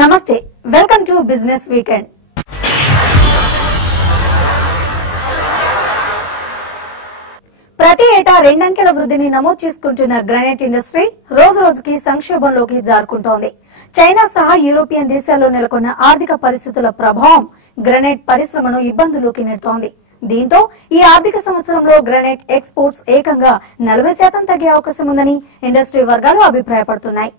నమస్తే welcome to business weekend. ప్రతి ఏటా 2 అంకెల వృద్ధిని నమోదు చేసుకుంటున్న గ్రానైట్ ఇండస్ట్రీ రోజు రోజుకి సంక్షోభంలోకి జారుకుంటోంది. చైనా సహా యూరోపియన్ దేశాల్లో నెలకొన్న ఆర్థిక పరిస్థితుల ప్రభావం గ్రానైట్ పరిశ్రమను ఇబ్బందుల్లోకి నెడుతోంది. దీంతో ఈ ఆర్థిక సంవత్సరంలో గ్రానైట్ ఎక్స్పోర్ట్స్ ఏకంగా 40% తగ్గే అవకాశం ఉందని ఇండస్ట్రీ వర్గాలు అభిప్రాయపడుతున్నాయి.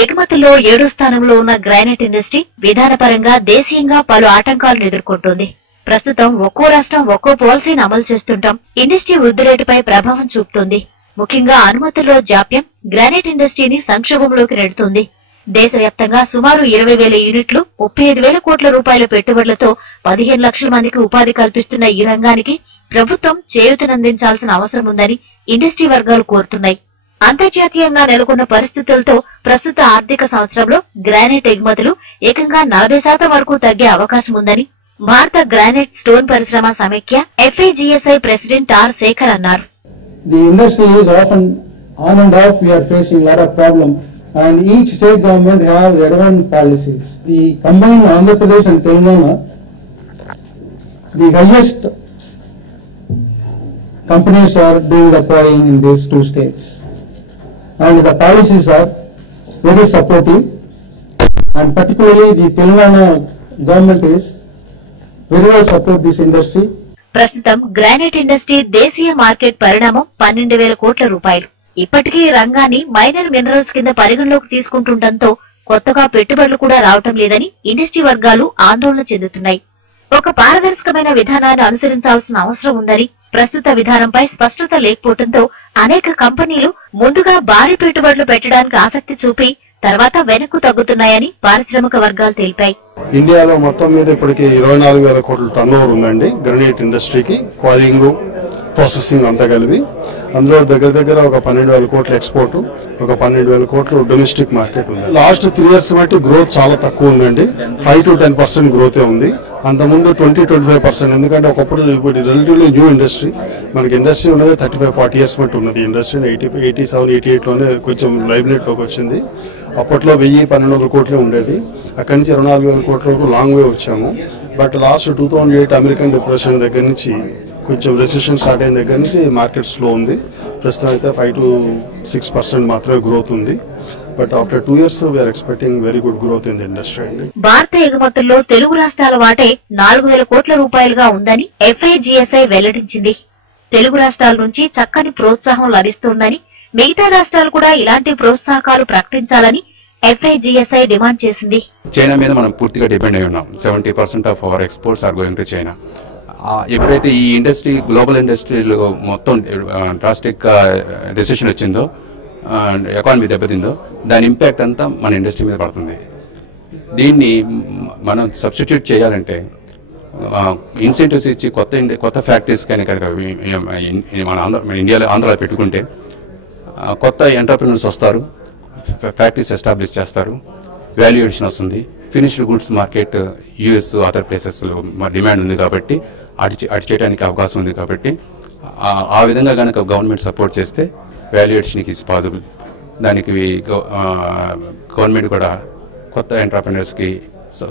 ఎగుమతుల్లో 7వ స్థానంలో ఉన్న గ్రానైట్ ఇండస్ట్రీ విధానపరంగా దేశీయంగా పలు ఆటంకాలను ఎదుర్కొంటోంది. ప్రస్తుతం ఒక్కో రాష్ట్రం ఒక్కో పాలసీని అమలు చేస్తుంటాం ఇండస్ట్రీ వృద్ధి రేటుపై ప్రభావం చూపుతోంది. ముఖ్యంగా అనుమతుల్లో జాప్యం గ్రానైట్ ఇండస్ట్రీని సంక్షోభంలోకి నెడుతోంది. దేశవ్యాప్తంగా సుమారు 20,000 యూనిట్లు 35,000 కోట్ల రూపాయల పెట్టుబడులతో 15 లక్షల మందికి ఉపాధి కల్పిస్తున్న ఈ రంగానికి ప్రభుత్వం చేయూతనందించాల్సిన అవసరం ఉందని ఇండస్ట్రీ వర్గాలు కోరుతున్నాయి. అంతర్జాతీయంగా నెలకొన్న పరిస్థితులతో ప్రస్తుత ఆర్థిక సంవత్సరంలో గ్రానైట్ ఎగుమతులు ఏకంగా 40% వరకు తగ్గే అవకాశం ఉందని భారత గ్రానైట్ స్టోన్ పరిశ్రమ సమైక్య FIGSI ప్రెసిడెంట్ ఆర్ శేఖర్ అన్నారు. The industry is often on and off. We are facing a lot of problems, and each state government have their own policies. The combined Andhra Pradesh and Telangana, the highest companies are doing the buying in these two states, and the policies are very supportive, and particularly the Telangana government is very well support this industry. ప్రస్తుతం granite industry దేశీయ market పరిణామం 12,000 కోట్ల రూపాయలు. ఇప్పటికీ ఈ రంగాన్ని minor minerals కింద పరిగణలోకి తీసుకుంటుండటంతో కొత్తగా పెట్టుబడులు కూడా రావటం లేదని ఇండస్ట్రీ వర్గాలు ఆందోళన చెందుతున్నాయి. ఒక పారదర్శకమైన విధానాన్ని అనుసరించాల్సిన అవసరం ఉందని, ప్రస్తుత విధానంపై స్పష్టత లేకపోవడంతో అనేక కంపెనీలు ముందుగా భారీ పెట్టుబడులు పెట్టడానికి ఆసక్తి చూపి తర్వాత వెనక్కు తగ్గుతున్నాయని పారిశ్రామిక వర్గాలు తెలిపాయి. ఇండియాలో మొత్తం మీద ఇప్పటికి 24,000 కోట్ల టర్నోవర్ ఉందండి గ్రానైట్ ఇండస్ట్రీకి, క్వారీయింగ్ ప్రాసెసింగ్ అంతా కలిపి. అందులో దగ్గర ఒక 12,000 కోట్ల ఎక్స్పోర్ట్, ఒక 12,000 కోట్లు డొమెస్టిక్ మార్కెట్ ఉంది. లాస్ట్ 3 years బట్టి గ్రోత్ చాలా తక్కువ ఉందండి. 5 to 10% గ్రోతే ఉంది. అంతకుముందు 20-25%. ఎందుకంటే ఒకప్పుడు ఇప్పుడు రిలేటివ్లీ న్యూ ఇండస్ట్రీ. మనకి ఇండస్ట్రీ ఉన్నది 35-40 years బట్టి ఉన్నది. ఇండస్ట్రీ 87-88లోనే కొంచెం లైబ్నెట్ లోకి వచ్చింది. అప్పట్లో 1,000-1,200 కోట్లే ఉండేది. అక్కడి నుంచి 24,000 కోట్ల వరకు లాంగ్ వే వచ్చాము. బట్ లాస్ట్ 2008 అమెరికన్ డిప్రెషన్ దగ్గర నుంచి, కొంచెం రెసిషన్ స్టార్ట్ అయిన దగ్గర నుంచి మార్కెట్ స్లో ఉంది. ప్రస్తుతం అయితే 5 to 6% మాత్రమే గ్రోత్ ఉంది. But after 2 years we're expecting very good growth in the industry అండి. భారత ఎగుమతుల్లో తెలుగు రాష్ట్రాల వాటే 4,000 కోట్ల రూపాయలుగా ఉందని FIGSI వెల్లడించింది. తెలుగు రాష్ట్రాల నుంచి చక్కని ప్రోత్సాహం లభిస్తోందని, మిగతా రాష్ట్రాలు కూడా ఇలాంటి ప్రోత్సాహకాలు ప్రకటించాలని FIGSI డిమాండ్ చేసింది. చైనా మీద మనం పూర్తిగా డిపెండ్ అయి ఉన్నాం. 70% of our exports are going to China. ఎప్పుడైతే ఈ ఇండస్ట్రీ గ్లోబల్ ఇండస్ట్రీలో మొత్తం డ్రాస్టిక్ డెసిషన్ వచ్చిందో, ఎకానమీ దెబ్బతిందో, దాని ఇంపాక్ట్ అంతా మన ఇండస్ట్రీ మీద పడుతుంది. దీన్ని మనం సబ్స్టిట్యూట్ చేయాలంటే ఇన్సెంటివ్స్ ఇచ్చి కొత్త ఫ్యాక్టరీస్ కానీ మన ఇండియాలో ఆంధ్రాలో పెట్టుకుంటే కొత్త ఎంటర్ప్రినర్స్ వస్తారు, ఫ్యాక్టరీస్ ఎస్టాబ్లిష్ చేస్తారు, వాల్యూ ఎడిషన్ వస్తుంది. Finished goods market US other ప్లేసెస్లో డిమాండ్ ఉంది కాబట్టి అటు చేయడానికి అవకాశం ఉంది. కాబట్టి ఆ విధంగా కనుక గవర్నమెంట్ సపోర్ట్ చేస్తే వాల్యూ ఎడిషన్కి ఈజ్ పాసిబుల్. దానికి గవర్నమెంట్ కూడా కొత్త ఎంటర్ప్రినర్స్కి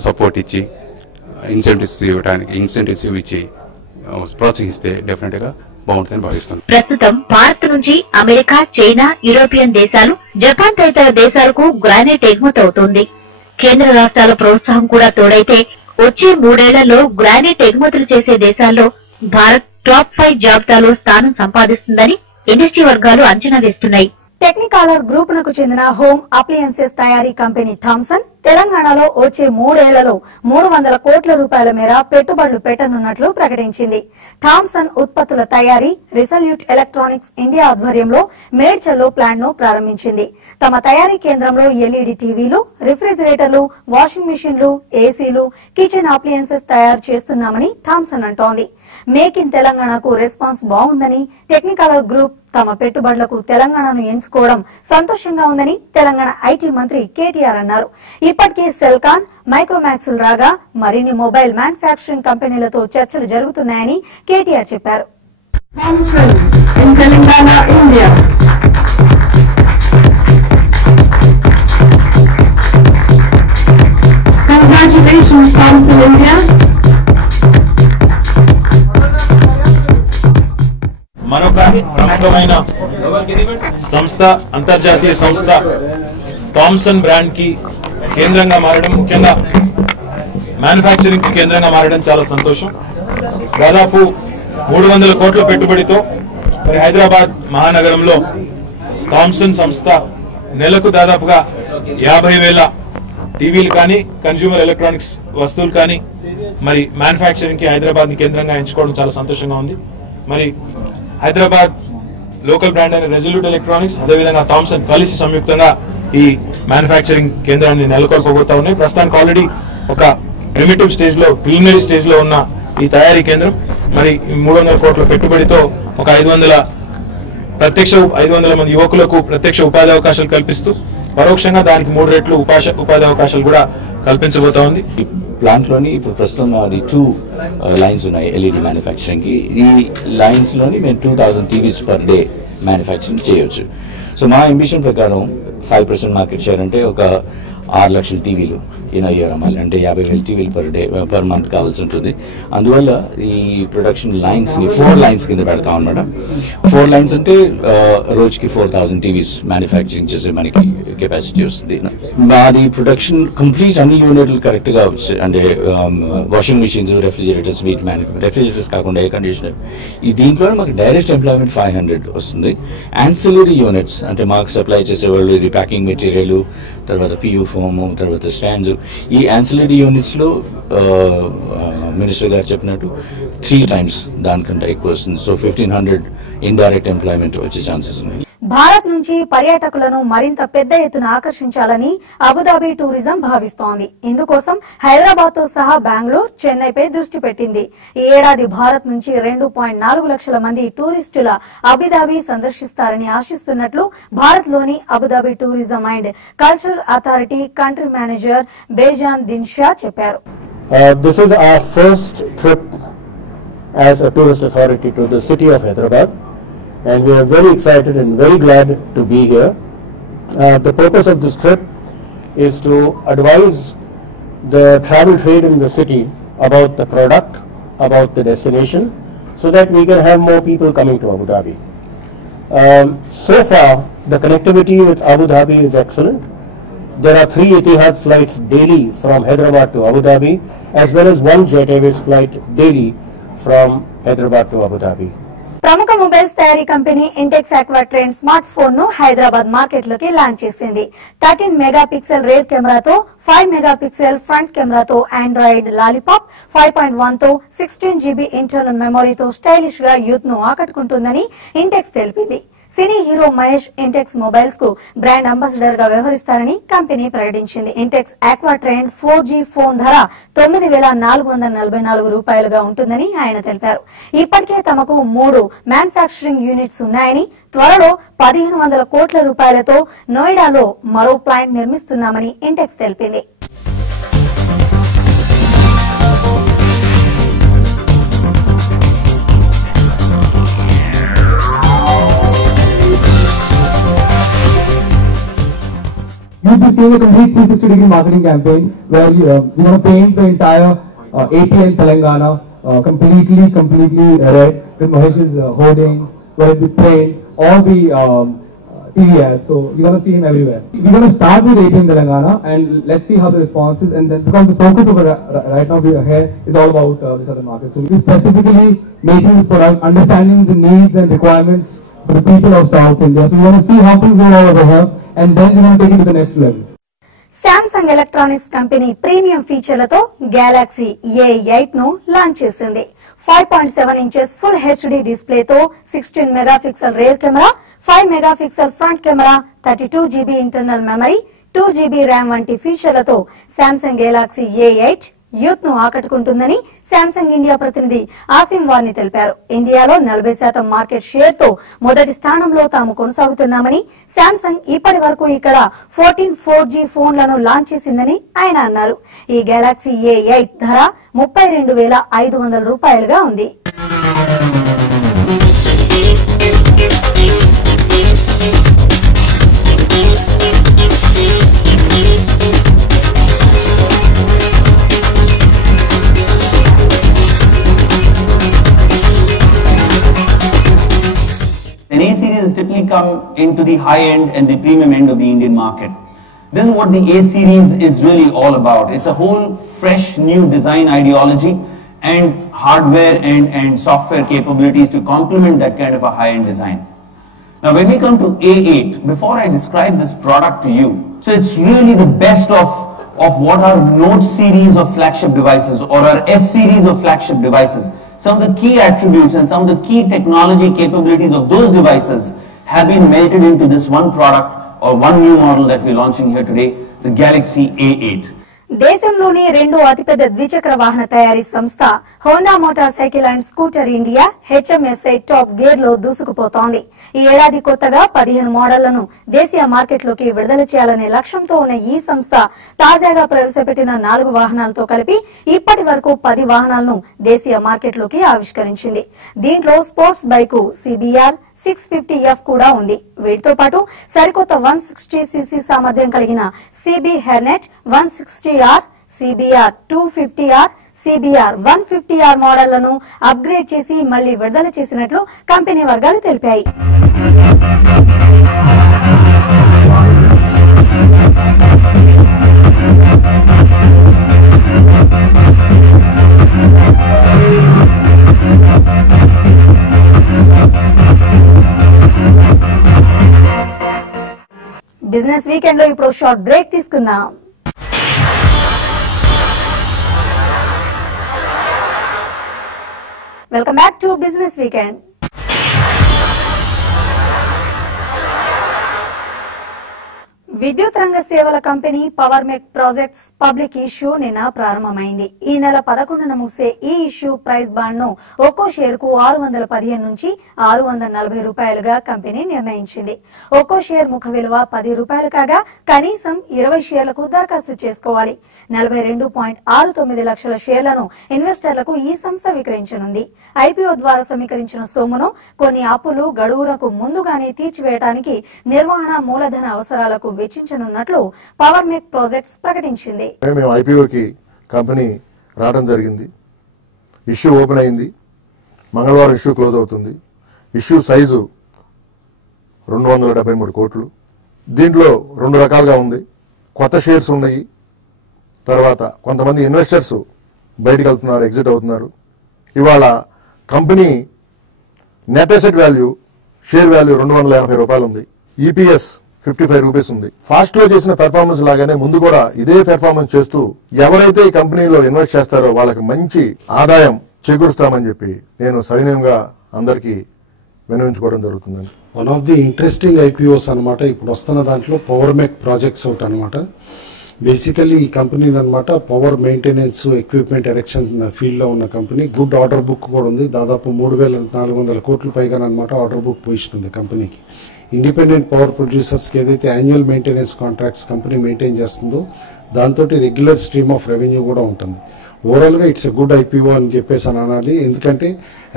సపోర్ట్ ఇచ్చి ఇన్సెంటివ్స్ ఇచ్చి ప్రోత్సహిస్తే డెఫినెట్గా బాగుంటుందని భావిస్తున్నాం. ప్రస్తుతం భారత్ నుంచి అమెరికా, చైనా, యూరోపియన్ దేశాలు, జపాన్ తదితర దేశాలకు గ్రానైట్ ఎగుమతి అవుతోంది. కేంద్ర రాష్ట్రాల ప్రోత్సాహం కూడా తోడైతే వచ్చే 3 ఏళ్లలో గ్రానైట్ ఎగుమతులు చేసే దేశాల్లో భారత్ టాప్ 5 జాబితాలో స్థానం సంపాదిస్తుందని ఇండస్ట్రీ వర్గాలు అంచనా వేస్తున్నాయి. టెక్నికాలర్ గ్రూప్ నకు చెందిన హోమ్ అప్లయన్సెస్ తయారీ కంపెనీ థామ్సన్ తెలంగాణలో వచ్చే 3 ఏళ్లలో 300 కోట్ల రూపాయల మేర పెట్టుబడులు పెట్టనున్నట్లు ప్రకటించింది. థామ్సన్ ఉత్పత్తుల తయారీ రిసల్యూట్ ఎలక్ట్రానిక్స్ ఇండియా ఆధ్వర్యంలో మేడ్చల్లో ప్లాంట్ ను ప్రారంభించింది. తమ తయారీ కేంద్రంలో LED టీవీలు, రిఫ్రిజిరేటర్లు, వాషింగ్ మిషన్లు, ఏసీలు, కిచెన్ అప్లయన్సెస్ తయారు చేస్తున్నామని థామ్సన్ అంటోంది. మేక్ ఇన్ తెలంగాణకు రెస్పాన్స్ బాగుందని, టెక్నికాలర్ గ్రూప్ తమ పెట్టుబడులకు తెలంగాణను ఎంచుకోవడం సంతోషంగా ఉందని తెలంగాణ IT మంత్రి KTR అన్నారు. ఇప్పటికే సెల్కాన్, మైక్రోమాక్స్ రాగా మరిన్ని మొబైల్ మ్యానుఫ్యాక్చరింగ్ కంపెనీలతో చర్చలు జరుగుతున్నాయని KTR చెప్పారు. India. మరొక ప్రముఖమైన సంస్థ అంతర్జాతీయ సంస్థ థామ్సన్ బ్రాండ్ కి కేంద్రంగా మారడం, ముఖ్యంగా మ్యానుఫ్యాక్చరింగ్ కి కేంద్రంగా మారడం చాలా సంతోషం. దాదాపు 300 కోట్ల పెట్టుబడితో మరి హైదరాబాద్ మహానగరంలో థామ్సన్ సంస్థ నెలకు దాదాపుగా 50,000 టీవీలు కానీ కన్స్యూమర్ ఎలక్ట్రానిక్స్ వస్తువులు కానీ మరి మ్యానుఫ్యాక్చరింగ్ కి హైదరాబాద్ ని కేంద్రంగా ఎంచుకోవడం చాలా సంతోషంగా ఉంది. మరి హైదరాబాద్ లోకల్ బ్రాండ్ అయిన రెజల్యూట్ ఎలక్ట్రానిక్స్ అదేవిధంగా థామ్సన్ కలిసి సంయుక్తంగా ఈ మ్యానుఫ్యాక్చరింగ్ కేంద్రాన్ని నెలకొల్పబోతా ఉన్నాయి. ప్రస్తుతానికి ఆల్రెడీ ఒక ప్రిమిటివ్ స్టేజ్ లో, ప్రిలిమినరీ స్టేజ్ లో ఉన్న ఈ తయారీ కేంద్రం మరి 300 కోట్ల పెట్టుబడితో ఒక 500 మంది యువకులకు ప్రత్యక్ష ఉపాధి అవకాశాలు కల్పిస్తూ పరోక్షంగా దానికి 3 రెట్లు ఉపాధి అవకాశాలు కూడా కల్పించబోతా ఉంది. ప్లాంట్ లోని ఇప్పుడు ప్రస్తుతం అది 2 లైన్స్ ఉన్నాయి ఎల్ఈడి మ్యానుఫ్యాక్చరింగ్ కి. ఈ లైన్స్ లోని మేము 2000 టీవీస్ పర్ డే మ్యానుఫ్యాక్చరింగ్ చేయొచ్చు. సో మా అంబిషన్ ప్రకారం 5% మార్కెట్ షేర్ అంటే ఒక 6 లక్షల టీవీలు ఇన్ ఇయర్ అమ్మాలి, అంటే 50,000 టీవీలు పర్ మంత్ కావాల్సి ఉంటుంది. అందువల్ల ఈ ప్రొడక్షన్ లైన్స్ ని 4 లైన్స్ కింద పెడతాం అనమాట. 4 లైన్స్ అంటే రోజుకి 4,000 టీవీస్ మ్యానుఫ్యాక్చరింగ్ చేసే మనకి కెపాసిటీ వస్తుంది. మాది ప్రొడక్షన్ కంప్లీట్ అన్ని యూనిట్లు కరెక్ట్ గా వచ్చాయి, అంటే వాషింగ్ మిషన్స్, రెఫ్రిజిరేటర్స్, రెఫ్రిజిరేటర్స్ కాకుండా ఎయిర్ కండిషనర్. ఈ దీంట్లో మాకు డైరెక్ట్ ఎంప్లాయ్మెంట్ 500 వస్తుంది. యాన్సిలరీ యూనిట్స్ అంటే మాకు సప్లై చేసేవాళ్ళు, ఇది ప్యాకింగ్ మెటీరియల్, తర్వాత పియూ ఫోమ్, తర్వాత స్టాండ్స్. ఈ యాన్సిలరీ యూనిట్స్ లో మినిస్టర్ గారు చెప్పినట్టు 3 times దానికంటే ఎక్కువ వస్తుంది. సో 1,500 ఇండైరెక్ట్ ఎంప్లాయ్మెంట్ వచ్చే ఛాన్సెస్ ఉన్నాయి. భారత్ నుంచి పర్యాటకులను మరింత పెద్ద ఎత్తున ఆకర్షించాలని అబుదాబి టూరిజం భావిస్తోంది. ఇందుకోసం హైదరాబాద్ తో సహా బెంగళూరు, చెన్నైపై దృష్టి పెట్టింది. ఈ ఏడాది భారత్ నుంచి 2.4 లక్షల మంది టూరిస్టుల అబుదాబి సందర్శిస్తారని ఆశిస్తున్నట్లు భారత్ లోని Abu Dhabi tourism and cultural authority country manager Bejan Dinshaw చెప్పారు. This is our first trip as a tourist authority to the city of Hyderabad, and we are very excited and very glad to be here. The purpose of this trip is to advise the travel trade in the city about the product, about the destination, so that we can have more people coming to Abu Dhabi. So far, the connectivity with Abu Dhabi is excellent. There are 3 Etihad flights daily from Hyderabad to Abu Dhabi, as well as 1 Jet Airways flight daily from Hyderabad to Abu Dhabi. ప్రముఖ mobiles తయారీ company Intex aqua trend smart phone ను Hyderabad market లోకి launch చేసింది. 13 megapixel rare కెమెరాతో, 5 megapixel front కెమెరాతో, Android lollipop 5.1 తో, 16 GB internal మెమొరీతో stylish గా youth ను ఆకట్టుకుంటుందని ఇంటెక్స్ తెలిపింది. Cine hero Mahesh Intex mobiles కు బ్రాండ్ అంబాసిడర్ గా వ్యవహరిస్తారని కంపెనీ ప్రకటించింది. Intex aqua trend 4G phone ధర 9,444 రూపాయలుగా ఉంటుందని ఆయన తెలిపారు. ఇప్పటికే తమకు 3 మ్యానుఫ్యాక్చరింగ్ యూనిట్స్ ఉన్నాయని, త్వరలో 1,500 కోట్ల రూపాయలతో నోయిడాలో మరో ప్లాంట్ నిర్మిస్తున్నామని ఇంటెక్స్ తెలిపింది. You'll be seeing a complete 360-degree marketing campaign where we want to paint the entire AP and Telangana completely red with Mahesh's hoardings, whether it be print or the TV ads. So you're going to see him everywhere. We're going to start with AP and Telangana and let's see how the response is. And then because the focus of right now here is all about the southern market. So we're specifically making this product, understanding the needs and requirements for the people of South India. So we want to see how things go all over here. And then we want to take it to the next level. Samsung electronics company premium ఫీచర్లతో Galaxy A8 ను launch చేసింది. 5.7 inches full HD డిస్ప్లేతో 16 megapixel rear camera, 5 megapixel front camera, 32 GB internal memory, 2 GB RAM వంటి ఫీచర్లతో Samsung Galaxy A8 youth ను ఆకట్టుకుంటుందని Samsung India ప్రతినిధి ఆసిమ్ వార్ని తెలిపారు. ఇండియాలో 40% market share తో మొదటి స్థానంలో తాము కొనసాగుతున్నామని, శాంసంగ్ ఇప్పటి వరకు ఇక్కడ 14 4G ఫోన్లను లాంచ్ చేసిందని ఆయన అన్నారు. ఈ గెలాక్సీ A8 ధర 32,500 రూపాయలుగా ఉంది. come into the high end and the premium end of the Indian market. This is what the A series is really all about. It's a whole fresh new design ideology and hardware and software capabilities to complement that kind of a high-end design. Now when we come to A8, before I describe this product to you, so it's really the best of what our Note series of flagship devices or our S series of flagship devices. Some of the key attributes and some of the key technology capabilities of those devices have been melted into this one product or one new model that we're launching here today, the Galaxy A8. దేశంలోని రెండో అతిపెద్ద ద్విచక్ర వాహన తయారీ సంస్థ Honda motor cycle and scooter India HMSI top gear లో దూసుకుపోతోంది. ఈ ఏడాది కొత్తగా 15 మోడళ్లను దేశీయ మార్కెట్లోకి విడుదల చేయాలనే లక్ష్యంతో ఉన్న ఈ సంస్థ తాజాగా ప్రవేశపెట్టిన 4 వాహనాలతో కలిపి ఇప్పటి వరకు 10 వాహనాలను దేశీయ మార్కెట్లోకి ఆవిష్కరించింది. దీంట్లో స్పోర్ట్స్ బైకు CBR 650F కూడా ఉంది. వీటితో పాటు సరికొత్త 160cc సామర్థ్యం కలిగిన CB Hornet 160R, CBR 250R, CBR 150R మోడళ్లను అప్గ్రేడ్ చేసి మళ్లీ విడుదల చేసినట్లు కంపెనీ వర్గాలు తెలిపాయి. బిజినెస్ వీకెండ్ లో ఇప్పుడు షార్ట్ బ్రేక్ తీసుకుందాం. Welcome back to business weekend. విద్యుత్ రంగ సేవల కంపెనీ పవర్ మెక్ ప్రాజెక్ట్స్ పబ్లిక్ ఇష్యూ నిన్న ప్రారంభమైంది. ఈ నెల 11న ముగిసే ఈ ఇష్యూ ప్రైస్ బాండ్ ను ఒక్కో షేరుకు 615 నుంచి 640 రూపాయలుగా కంపెనీ నిర్ణయించింది. ఒక్కో షేర్ ముఖ విలువ 10 రూపాయలు కాగా కనీసం 20 షేర్లకు దరఖాస్తు చేసుకోవాలి. 42.69 లక్షల షేర్లను ఇన్వెస్టర్లకు ఈ సంస్థ విక్రయించనుంది. ఐపీఓ ద్వారా సమీకరించిన సొమ్మును కొన్ని అప్పులు గడువులకు ముందుగానే తీర్చివేయడానికి నిర్వహణ మూలధన అవసరాలకు వెచ్చించనున్నట్లు పవర్ మెక్ ప్రాజెక్ట్స్ ప్రకటించింది. మేము ఐపీఓకి కంపెనీ రావడం జరిగింది. ఇష్యూ ఓపెన్ అయింది. మంగళవారం ఇష్యూ క్లోజ్ అవుతుంది. ఇష్యూ సైజు 273 కోట్లు. దీంట్లో 2 రకాలుగా ఉంది. కొత్త షేర్స్ ఉన్నాయి. తర్వాత కొంతమంది ఇన్వెస్టర్స్ బయటికి వెళ్తున్నారు, ఎగ్జిట్ అవుతున్నారు. ఇవాళ company net asset value share value 280 రూపాయలు ఉంది. ఈపీఎస్ 55 రూపీస్ ఉంది. ఫాస్ట్ లో చేసిన పెర్ఫార్మెన్స్ లాగానే ముందు కూడా ఇదే పెర్ఫార్మెన్స్ చేస్తూ ఎవరైతే ఈ కంపెనీలో ఇన్వెస్ట్ చేస్తారో వాళ్ళకి మంచి ఆదాయం చేకూరుస్తామని చెప్పి నేను సవినయంగా అందరికీ విన్నవించుకోవడం జరుగుతుందండి. One of the interesting IPOs అనమాట ఇప్పుడు వస్తున్న దాంట్లో పవర్ మెక్ ప్రాజెక్ట్స్ ఒకటి అనమాట. బేసికల్లీ ఈ కంపెనీ అనమాట power maintenance equipment erection field లో ఉన్న కంపెనీ. గుడ్ ఆర్డర్ బుక్ కూడా ఉంది. దాదాపు 3400 కోట్ల పైగా అనమాట ఆర్డర్ బుక్ పొజిషన్ ఉంది కంపెనీకి. ఇండిపెండెంట్ పవర్ ప్రొడ్యూసర్స్కి ఏదైతే annual maintenance contracts company maintain చేస్తుందో దాంతో రెగ్యులర్ స్ట్రీమ్ ఆఫ్ రెవెన్యూ కూడా ఉంటుంది. ఓవరాల్గా ఇట్స్ ఎ గుడ్ ఐపీఓ అని చెప్పేసి అనాలి. ఎందుకంటే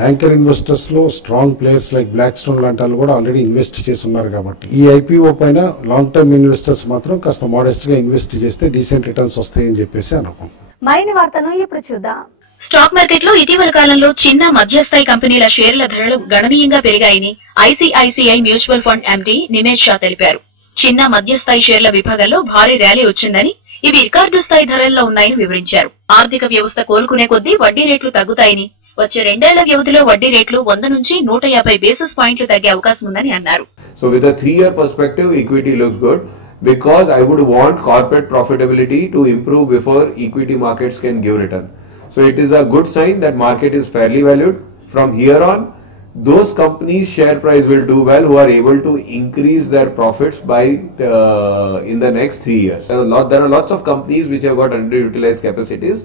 యాంకర్ ఇన్వెస్టర్స్లో strong players like Blackstone లాంటి వాళ్ళు కూడా ఆల్రెడీ ఇన్వెస్ట్ చేసి ఉన్నారు. కాబట్టి ఈ ఐపీఓ పైన లాంగ్ టర్మ్ ఇన్వెస్టర్స్ మాత్రం కాస్త మోడెస్ట్గా ఇన్వెస్ట్ చేస్తే డీసెంట్ రిటర్న్స్ వస్తాయని చెప్పేసి అనుకుంటున్నాం. మరిన్ని వార్తను ఇప్పుడు చూద్దాం. స్టాక్ మార్కెట్ లో ఇటీవల కాలంలో చిన్న మధ్యస్థాయి కంపెనీల షేర్ల ధరలు గణనీయంగా పెరిగాయని ICICI mutual fund MD Nimesh Shah తెలిపారు. చిన్న మధ్యస్థాయి షేర్ల విభాగంలో భారీ ర్యాలీ వచ్చిందని, ఇవి రికార్డు స్థాయి ధరల్లో ఉన్నాయని వివరించారు. ఆర్థిక వ్యవస్థ కోలుకునే కొద్దీ వడ్డీ రేట్లు తగ్గుతాయని, వచ్చే 2 ఏళ్ల వ్యవధిలో వడ్డీ రేట్లు 100 నుంచి 150 బేసిస్ పాయింట్లు తగ్గే అవకాశం ఉందని అన్నారు. So with a 3-year perspective, equity looks good because I would want corporate profitability to improve before equity markets can give return. So it is a good sign that market is fairly valued. From here on, those companies' share price will do well who are able to increase their profits by in the next 3 years. There are lots of companies which have got underutilized capacities.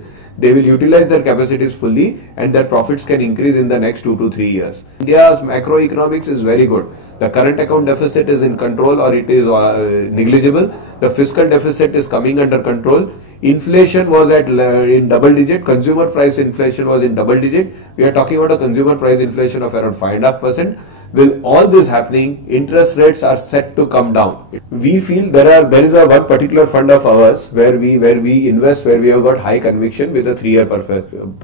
They will utilize their capacities fully and their profits can increase in the next 2 to 3 years. India's macroeconomics is very good. The current account deficit is in control or it is negligible. The fiscal deficit is coming under control. Inflation was in double digit. Consumer price inflation was in double digit. We are talking about a consumer price inflation of around 5.5%. With all this happening, interest rates are set to come down. We feel there is one particular fund of ours where we invest, where we have got high conviction with a 3-year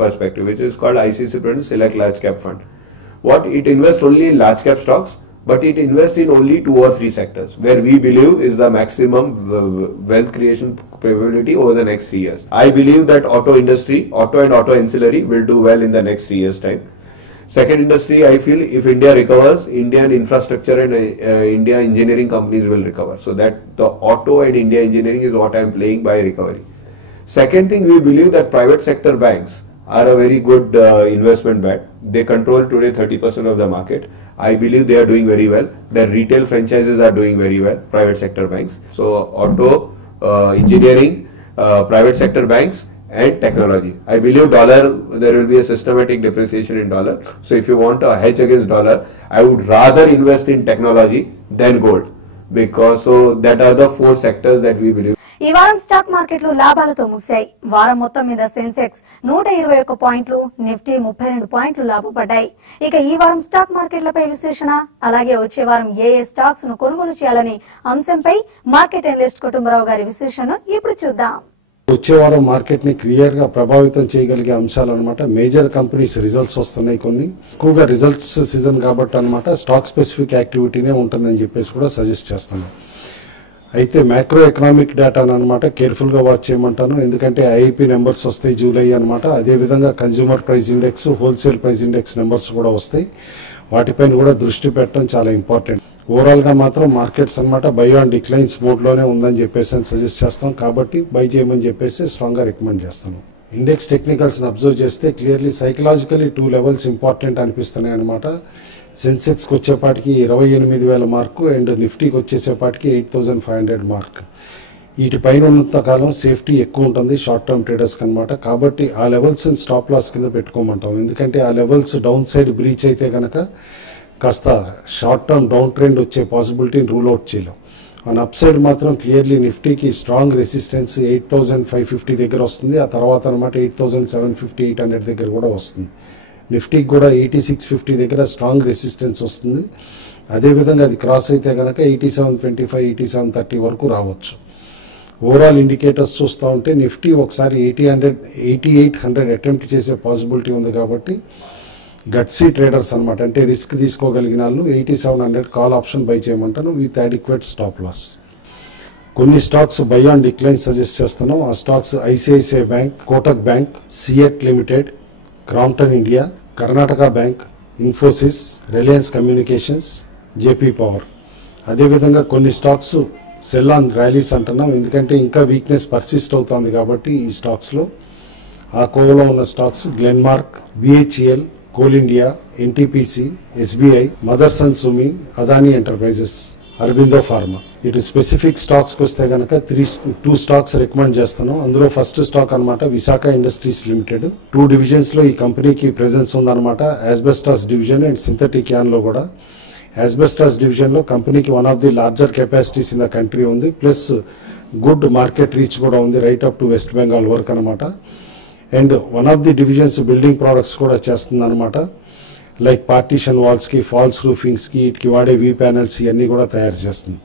perspective, which is called ICICI Prudential Select Large Cap Fund. It invests only in large cap stocks but it invests in only 2 or 3 sectors where we believe is the maximum wealth creation probability over the next 3 years. I believe that auto industry, auto and auto ancillary will do well in the next 3 years' time. Second industry, I feel if India recovers, Indian infrastructure and India engineering companies will recover. So that the auto and India engineering is what I am playing by recovery. Second thing, we believe that private sector banks are a very good investment bet. They control today 30% of the market. I believe they are doing very well. Their retail franchises are doing very well, private sector banks. So auto, engineering, private sector banks and technology. I believe dollar, there will be a systematic depreciation in dollar. So if you want a hedge against dollar, I would rather invest in technology than gold, because so that are the 4 sectors that we believe. ఈ వారం stock మార్కెట్లు లాభాలతో ముగిశాయి. వారం మొత్తం మీద సెన్సెక్స్ 121 పాయింట్లు, Nifty 32 పాయింట్లు లాభపడ్డాయి. ఇక ఈ వారం స్టాక్ మార్కెట్లపై విశ్లేషణ, అలాగే వచ్చే వారం ఏ స్టాక్స్ ను కొనుగోలు చేయాలని అంశంపై మార్కెట్ అనలిస్ట్ కుటుంబరావు గారి విశ్లేషణను ఇప్పుడు చూద్దాం. వచ్చే వారం మార్కెట్ ని క్లియర్ గా ప్రభావితం చేయగలిగే అంశాలు అన్నమాట. మేజర్ కంపెనీస్ రిజల్ట్స్ వస్తున్నాయి, కొన్ని ఎక్కువగా రిజల్ట్స్ సీజన్ కాబట్టి అన్నమాట స్టాక్ స్పెసిఫిక్ యాక్టివిటీనే ఉంటుందని చెప్పేసి కూడా సజెస్ట్ చేస్తున్నాం. అయితే మ్యాక్రో ఎకనామిక్ డేటా అనమాట కేర్ఫుల్ గా వాచ్ చేయమంటాను, ఎందుకంటే ఐఐపి నెంబర్స్ వస్తాయి జూలై అనమాట. అదేవిధంగా consumer price index, wholesale price index numbers కూడా వస్తాయి. వాటిపైన కూడా దృష్టి పెట్టడం చాలా ఇంపార్టెంట్. ఓవరాల్ గా మాత్రం మార్కెట్స్ అనమాట బై ఆన్ డిక్లైన్స్ మోడ్ లోనే ఉందని చెప్పేసి సజెస్ట్ చేస్తాం. కాబట్టి బై చేయమని చెప్పేసి స్ట్రాంగ్ గా రికమెండ్ చేస్తాను. ఇండెక్స్ టెక్నికల్స్ అబ్జర్వ్ చేస్తే క్లియర్లీ సైకలాజికలీ 2 లెవెల్స్ ఇంపార్టెంట్ అనిపిస్తున్నాయి అనమాట. సెన్సెక్స్కి వచ్చేపాటికి 28,000 మార్కు అండ్ నిఫ్టీకి వచ్చేసేపాటికి 8,500 మార్క్. వీటిపైన ఉన్నంత కాలం సేఫ్టీ ఎక్కువ ఉంటుంది షార్ట్ టర్మ్ ట్రేడర్స్కి అనమాట. కాబట్టి ఆ లెవెల్స్ స్టాప్ లాస్ కింద పెట్టుకోమంటాం, ఎందుకంటే ఆ లెవెల్స్ డౌన్ సైడ్ బ్రీచ్ అయితే కనుక కాస్త షార్ట్ టర్మ్ డౌన్ ట్రెండ్ వచ్చే పాసిబిలిటీని రూల్ అవుట్ చేయలేం. ఆన్ అప్ సైడ్ మాత్రం క్లియర్లీ నిఫ్టీకి స్ట్రాంగ్ రెసిస్టెన్స్ 8,550 దగ్గర వస్తుంది. ఆ తర్వాత అనమాట 8,750, 800 దగ్గర కూడా వస్తుంది. నిఫ్టీకి కూడా 8650 దగ్గర స్ట్రాంగ్ రెసిస్టెన్స్ వస్తుంది. అదేవిధంగా అది క్రాస్ అయితే కనుక 8725, 8730 వరకు రావచ్చు. ఓవరాల్ ఇండికేటర్స్ చూస్తూ ఉంటే నిఫ్టీ ఒకసారి 8800 అటెంప్ట్ చేసే పాసిబిలిటీ ఉంది. కాబట్టి గట్సీ ట్రేడర్స్ అనమాట, అంటే రిస్క్ తీసుకోగలిగిన వాళ్ళు 8700 కాల్ ఆప్షన్ బై చేయమంటాను విత్ అడిక్వేట్ స్టాప్ లాస్. కొన్ని stocks buy on decline suggest చేస్తున్నాం. ఆ stocks ICICI bank, Kotak bank, CEAT limited, Crompton India, Karnataka bank, Infosys, Reliance communications, JP power. అదేవిధంగా కొన్ని స్టాక్స్ సెల్ ఆన్ ర్యాలీస్ అంటున్నాం, ఎందుకంటే ఇంకా వీక్నెస్ పర్సిస్ట్ అవుతుంది కాబట్టి ఈ స్టాక్స్లో. ఆ కోవలో ఉన్న stocks Glenmark, BHEL, coal India, NTPC, SBI, Motherson సుమి, అదానీ ఎంటర్ప్రైజెస్, అరబిందో ఫార్మా. ఇటు స్పెసిఫిక్ స్టాక్స్కి వస్తే కనుక 2 స్టాక్స్ రికమెండ్ చేస్తున్నాం. అందులో ఫస్ట్ స్టాక్ అనమాట విశాఖ ఇండస్ట్రీస్ లిమిటెడ్. 2 డివిజన్స్లో ఈ కంపెనీకి ప్రెజెన్స్ ఉందన్నమాట, యాస్బెస్టాస్ డివిజన్ అండ్ సింథటిక్ యాన్లో కూడా. యాస్బెస్టాస్ డివిజన్లో కంపెనీకి one of the larger capacities in the country ఉంది, ప్లస్ గుడ్ మార్కెట్ రీచ్ కూడా ఉంది right up to west Bengal వరకు అనమాట. And one of the divisions building products కూడా చేస్తుంది అనమాట, లైక్ పార్టీషన్ వాల్స్కి, ఫాల్స్ రూఫింగ్స్కి, వీటికి వాడే వీ ప్యానెల్స్ ఇవన్నీ కూడా తయారు చేస్తుంది.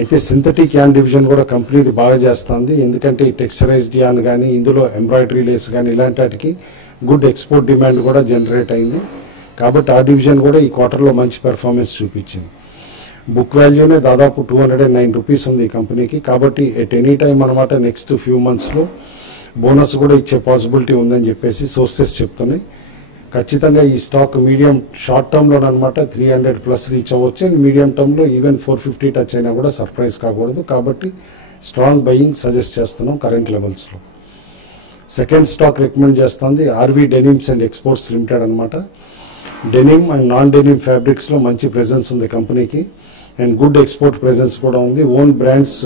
అయితే సింథటిక్ యాన్ డివిజన్ కూడా కంపెనీది బాగా చేస్తుంది, ఎందుకంటే ఈ టెక్స్చరైజ్డ్ యాన్ కానీ, ఇందులో ఎంబ్రాయిడరీ లేస్ కానీ ఇలాంటి వాటికి గుడ్ ఎక్స్పోర్ట్ డిమాండ్ కూడా జనరేట్ అయింది. కాబట్టి ఆ డివిజన్ కూడా ఈ క్వార్టర్లో మంచి పెర్ఫార్మెన్స్ చూపించింది. బుక్ వాల్యూనే దాదాపు 209 రూపీస్ ఉంది ఈ కంపెనీకి. కాబట్టి ఎట్ ఎనీ టైం అనమాట నెక్స్ట్ ఫ్యూ మంత్స్లో బోనస్ కూడా ఇచ్చే పాసిబిలిటీ ఉందని చెప్పేసి సోర్సెస్ చెప్తున్నాయి. ఖచ్చితంగా ఈ స్టాక్ మీడియం షార్ట్ టర్మ్లోనమాట 300+ రీచ్ అవ్వచ్చు, అండ్ మీడియం టర్మ్లో ఈవెన్ 450 టచ్ అయినా కూడా సర్ప్రైజ్ కాకూడదు. కాబట్టి స్ట్రాంగ్ బయింగ్ సజెస్ట్ చేస్తున్నాం కరెంట్ లెవెల్స్లో. సెకండ్ స్టాక్ రికమెండ్ చేస్తుంది RV denims and exports limited అనమాట. డెనిమ్ అండ్ నాన్ డెనిమ్ ఫ్యాబ్రిక్స్లో మంచి ప్రెజెన్స్ ఉంది కంపెనీకి, అండ్ గుడ్ ఎక్స్పోర్ట్ ప్రెజెన్స్ కూడా ఉంది. Own brands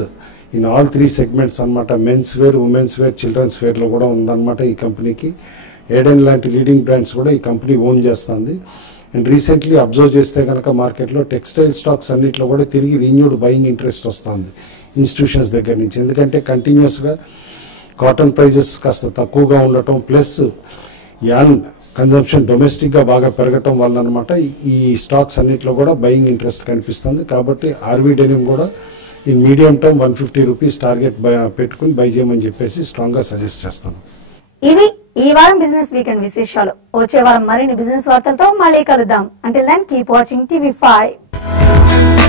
in all 3 segments అనమాట, men's wear, women's wear, children's వేర్లో కూడా ఉందన్నమాట ఈ కంపెనీకి. ఏడెన్ లాంటి లీడింగ్ బ్రాండ్స్ కూడా ఈ కంపెనీ ఓన్ చేస్తుంది. అండ్ రీసెంట్లీ అబ్జర్వ్ చేస్తే కనుక మార్కెట్లో టెక్స్టైల్ స్టాక్స్ అన్నింటిలో కూడా తిరిగి రీన్యూడ్ బయింగ్ ఇంట్రెస్ట్ వస్తుంది ఇన్స్టిట్యూషన్స్ దగ్గర నుంచి, ఎందుకంటే కంటిన్యూస్గా కాటన్ ప్రైజెస్ కాస్త తక్కువగా ఉండటం, ప్లస్ యాన్ కన్జంప్షన్ డొమెస్టిక్గా బాగా పెరగటం వల్ల అనమాట ఈ స్టాక్స్ అన్నింటిలో కూడా బయింగ్ ఇంట్రెస్ట్ కనిపిస్తుంది. కాబట్టి ఆర్వీ డెనిమ్ కూడా ఈ మీడియం టర్మ్ 150 రూపీస్ టార్గెట్ పెట్టుకుని బై చేయమని చెప్పేసి స్ట్రాంగ్గా సజెస్ట్ చేస్తాను. ఇవి ఈ వారం బిజినెస్ వీకెండ్ విశేషాలు. వచ్చే వారం మరిన్ని బిజినెస్ వార్తలతో మళ్ళీ కలుద్దాం. Until then keep watching TV5. News.